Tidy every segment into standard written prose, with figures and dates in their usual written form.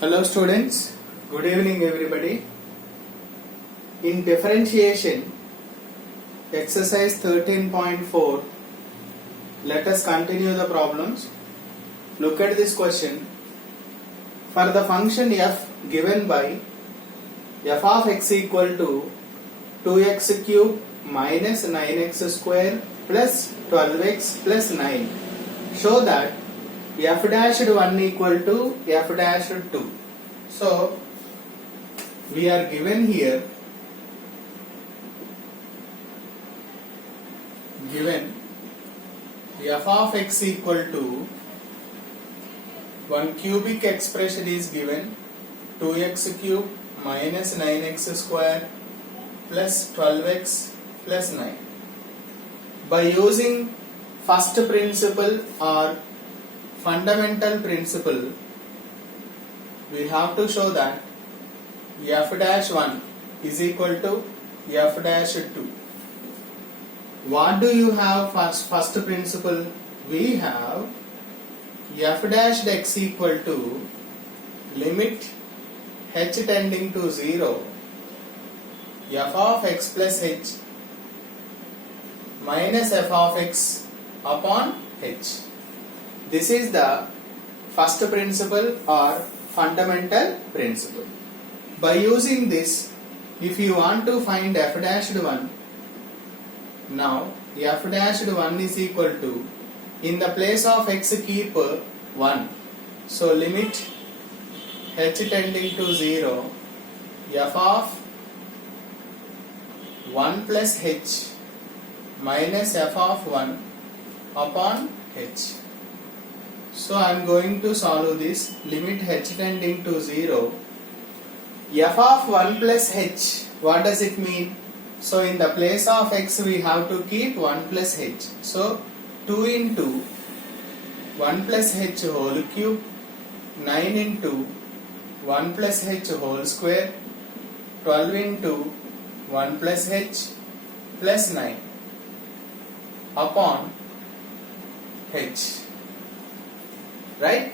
Hello students, good evening everybody. In differentiation, exercise 13.4, let us continue the problems. Look at this question. For the function f given by f of x equal to 2x cube minus 9x square plus 12x plus 9, show that f dashed 1 equal to f dashed 2. So, we are given here, given f of x equal to one cubic expression is given 2x cube minus 9x square plus 12x plus 9. By using first principle or fundamental principle, we have to show that f dash 1 is equal to f dash 2. What do you have first principle? We have f dash x equal to limit h tending to 0 f of x plus h minus f of x upon h. This is the first principle or fundamental principle. By using this, if you want to find f dashed 1, now f dashed 1 is equal to, in the place of x keep 1. So limit h tending to 0 f of 1 plus h minus f of 1 upon h. So I am going to solve this. Limit h tending to 0 f of 1 plus h. What does it mean? So in the place of x we have to keep 1 plus h. So 2 into 1 plus h whole cube, 9 into 1 plus h whole square, 12 into 1 plus h plus 9 upon h. Right?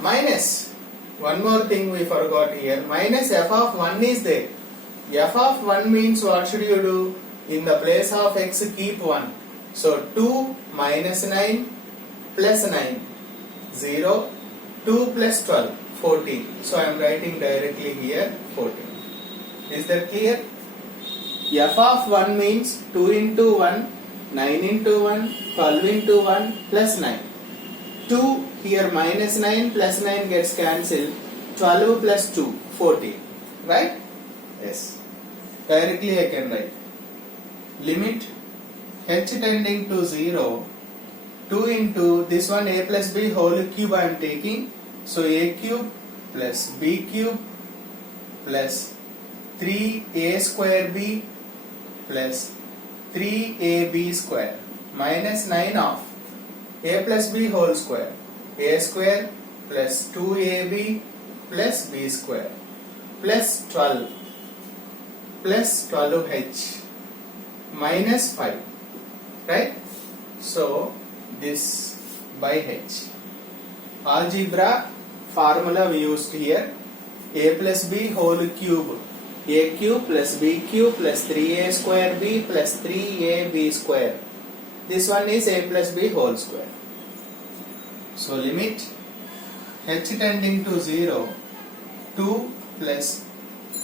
Minus, one more thing we forgot here, minus f of 1 is there. F of 1 means what should you do? In the place of x keep 1. So 2 minus 9 plus 9, 0, 2 plus 12, 14. So I am writing directly here 14. Is that clear? F of 1 means 2 into 1, 9 into 1, 12 into 1 plus 9. 2 here minus 9 plus 9 gets cancelled, 12 plus 2, 14. Right? Yes. Directly I can write. Limit h tending to 0, 2 into this one a plus b whole cube I am taking. So a cube plus b cube plus 3a square b plus 3ab square minus 9 of a plus b whole square, a square plus 2ab plus b square plus 12 plus 12h minus 5. Right? So this by h. Algebra formula we used here, a plus b whole cube, a cube plus b cube plus 3a square b plus 3ab square. This one is a plus b whole square. So limit h tending to 0, 2 plus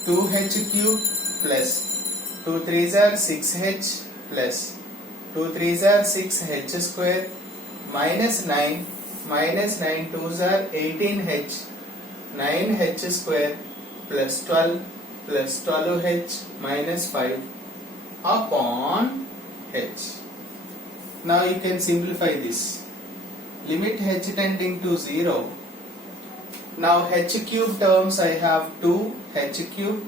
2h cube plus 2 3s are 6h plus 2 3s are 6h square minus 9 minus 9 2s are 18h, 9h square plus 12 plus 12h minus 5 upon h. Now you can simplify this. Limit h tending to 0. Now h cube terms I have 2h cube.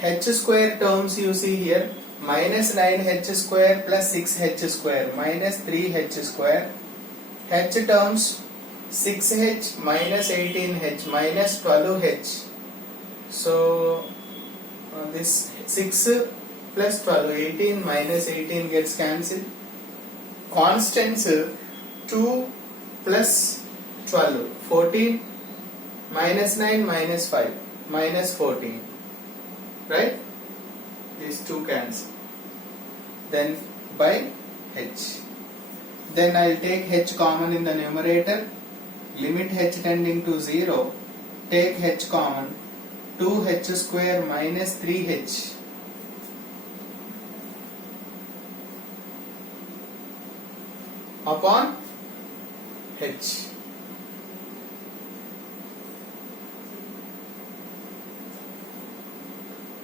H square terms you see here, minus 9h square plus 6h square minus 3h square. H terms 6h minus 18h minus 12h. So this 6 plus 12, 18 minus 18 gets cancelled. Constants 2 plus 12, 14 minus 9 minus 5 minus 14, right? These two cancel. Then by h. Then I will take h common in the numerator. Limit h tending to 0. Take h common. 2h square minus 3h upon h.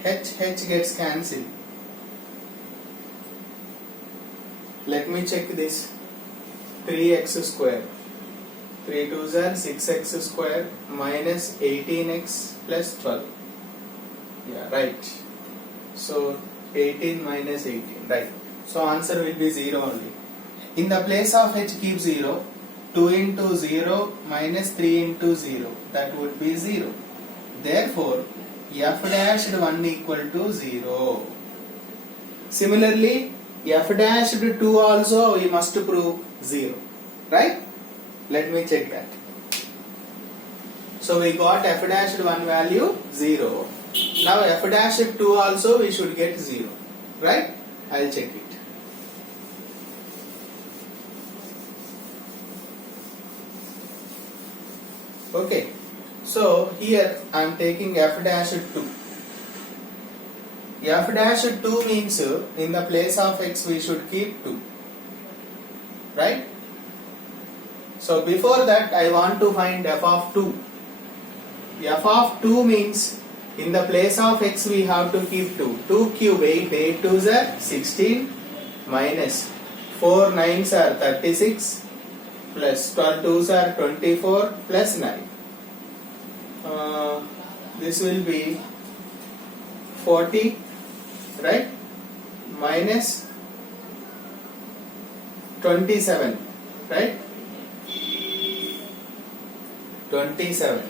H gets cancelled. Let me check this. 3x square. 3 2s are 6x square minus 18x plus 12. Yeah, right. So 18 minus 18, right. So answer will be 0 only. In the place of h keep 0. 2 into 0 minus 3 into 0. That would be 0. Therefore, f dashed 1 equal to 0. Similarly, f dashed 2 also we must prove 0. Right? Let me check that. So we got f dashed 1 value 0. Now f dashed 2 also we should get 0. Right? I will check it. Okay. So here I am taking f dashed 2. F dashed 2 means in the place of x we should keep 2. Right? So before that I want to find f of 2. F of 2 means in the place of x we have to keep 2. 2 cube 8, 8 2s are 16 minus 4 9s are 36 plus 12 2s are 24 plus 9. This will be 40, right? Minus 27, right? 27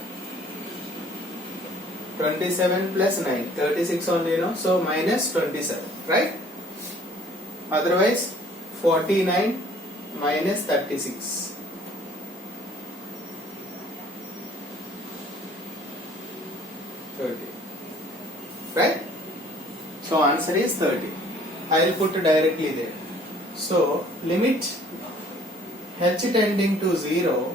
plus 9, 36 only, no? So minus 27, right? Otherwise 49 minus 36. 30. Right? So answer is 30. I will put directly there. So limit h tending to 0.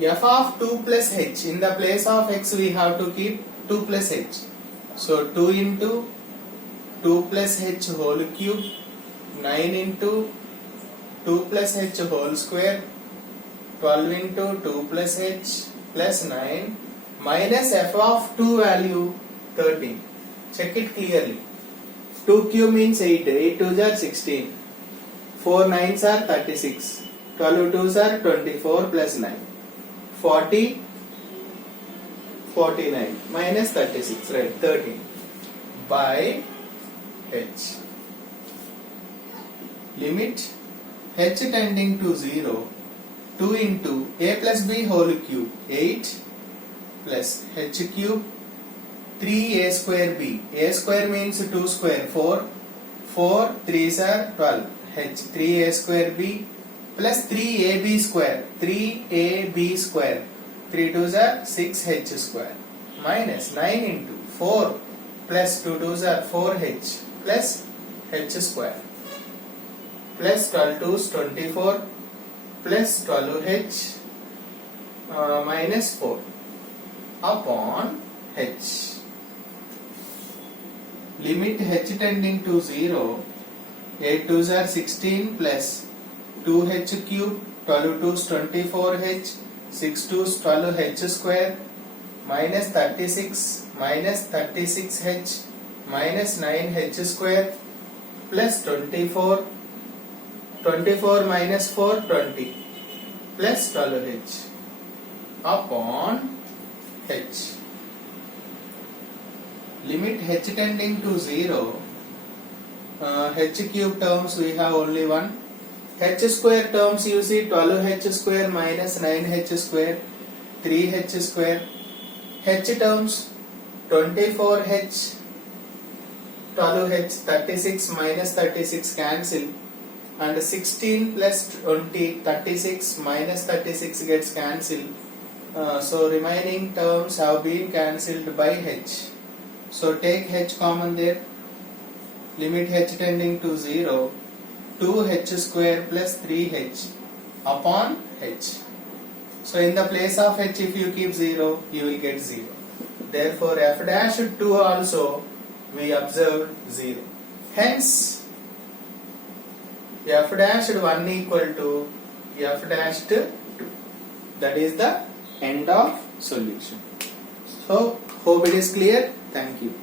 F of 2 plus h. In the place of x we have to keep 2 plus h. So 2 into 2 plus h whole cube, 9 into 2 plus h whole square, 12 into 2 plus h plus 9 minus f of 2 value 13. Check it clearly. 2 cube means 8, 8 2s are 16, 4 9s are 36, 12 2s are 24 plus 9, 40, 49 minus 36, right, 13 by h. Limit h tending to 0, 2 into a plus b whole cube, 8 plus h cube, 3a square b. A square means 2 square, 4. 4 3s are 12. H 3a square b plus 3ab square. 3ab square. 3 2s are 6h square. Minus 9 into 4 plus 2 2s are 4h plus h square. Plus 12 2s 24 plus 12h minus 4 upon h. Limit h tending to 0, 8 2s are 16 plus 2h cube, 12 2s 24h, 6 2s 12h square, minus 36 minus 36h minus 9h square plus 24, 24 minus 4, 20 plus 12h upon h. Limit h tending to 0, h cube terms we have only one. H square terms you see 12h square minus 9h square, 3h square. H terms 24h, 12h, 36 minus 36 cancel, and 16 plus 20, 36 minus 36 gets cancelled. So remaining terms have been cancelled by h. So take h common there. Limit h tending to 0. 2h square plus 3h upon h. So in the place of h, if you keep 0, you will get 0. Therefore f dash 2 also we observed 0. Hence f dash 1 equal to f dash 2. That is the end of solution. So hope it is clear. Thank you.